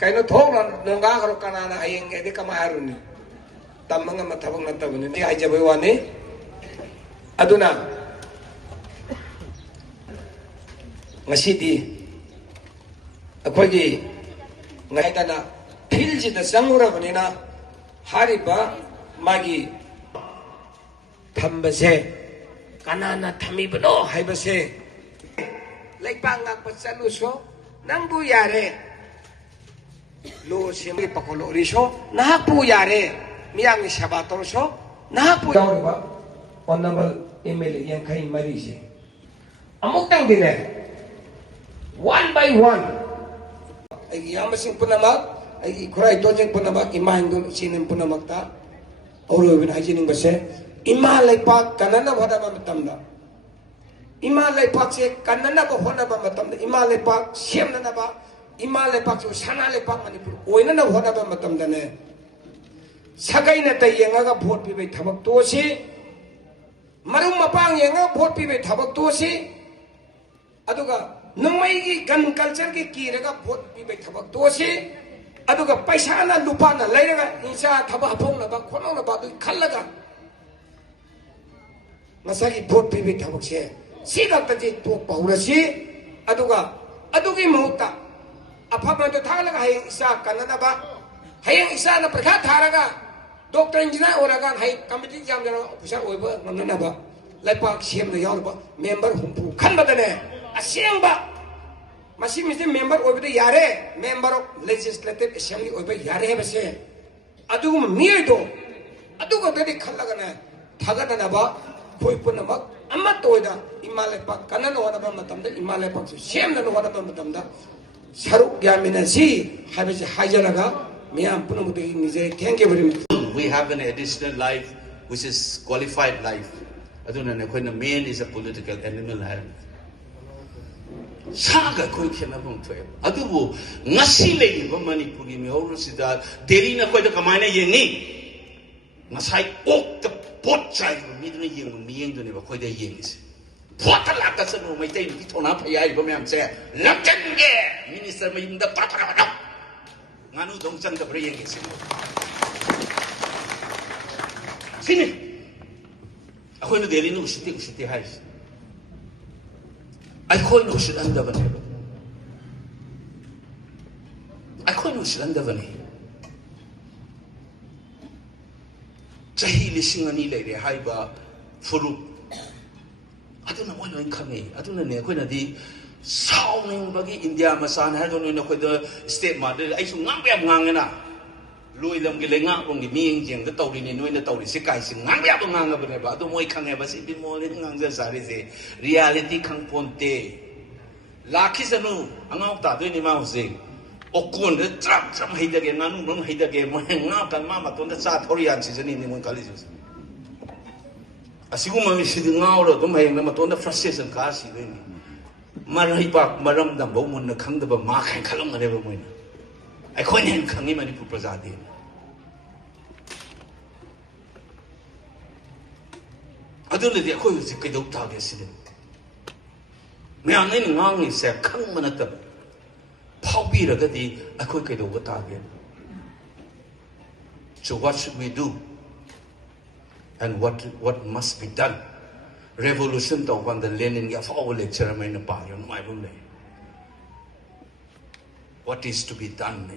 kaino thong nongga karo kanana ayeng ede kamaharuni tamanga mathabang natabuni ni hajabai wani aduna ngasidi akhoi ngaitana philji da sangura banina hariba magi thambase kanana thamibno haibase leipang ngak pasalu so nangbu yare lo simi pakolo riso nahapu yare miyang ni sabator so nahapu ba honorable MLA yang kai mari se amuk tang dine one by one ay yamasing punamak ay kurai tojeng punamak imahin dun sinin punamak ta oro bin hajining base ima laipak kanana bhada ba matamda ima laipak se kanana ba hona ba matamda ima laipak semna na ba ima laipak se sana laipak manipur oina na hona ba matamda ne sagai na tai yenga ga vote pi bai thabak to si marum mapang yenga vote pi bai thabak to si aduga numai gi gan culture gi kiraga vote pi bai thabak to si aduga paisa na lupa na lairaga insa thaba hapong na ba khono na ba du khallaga masagi vote pi bai thabak se siga ta ji to paura si aduga adugi muta afaba to thalaga hai isa kanana ba hayang isa na prakha tharaga doctor engineer oraga hai committee jam jana officer oiba ngamna ba laipak sem na yaw ba member humpu khanbadane asengba masi misi member oiba yare member of legislative assembly oiba yare base adugum miedo aduga dadi khallaga na thagana ba khoi punamak amma toida imale pak kanana wana ba matamda imale pak sem na wana ba matamda saruk yamina si habise hajaraga miyam punamude nije thank you very much. We have an additional life which is qualified life. Aduna ne khoi na main is a political animal health. Saga khoi khena bum thwe. Adubu ngasi lei ba Manipuri mi horu sida Delhi na khoi da kamai na yeng ni. Ngasai ok ta pot chai mi du na yeng mi yeng du ne ba khoi da yeng is. Pot ta la ta sa no mai tai ni thona phayai ba myam se. Lakchen ge minister mai da ta ta da. Nganu dong chang da bre yeng is. Sini, aku ini Delhi ni usiti hai. Aku ini usit anda bani. Aku ini usit anda bani. Jahi lising ani lagi hai ba furu. Adu na wala in kami. Adu na ni aku ini di sounding bagi India masan hai tu ni aku itu state mana. Aisu ngam ngangena. Lui lam gi lenga bong gi ming jeng da tawri ni noi na tawri se kai sing ngang ya bong ngang ba ne ba do moi khang ba si bi mo le ngang ja sari se reality khang ponte lakhi sanu angau ta doi ni ma ho se okon de trap trap hai da ge nganu bong hai da ge mo nga kan ma ma ton da sa thori yan si ni ni mo kali si asigu ma mi si ngau ro do mai na ma ton da frustration ka si doi ni marai pak maram dam bo mun na khang da ba ma khan khalong ne ba mo na ai khoi nen khang ni Manipur praja de adu le de khoi si kai do ta ge si de myang ni ngang ni se khang ma na ta phau bi ra ga di ai khoi kai do ga ta ge so what should we do and what must be done revolution to when the Lenin ya fa lecture mai na pa yon mai bum le what is to be done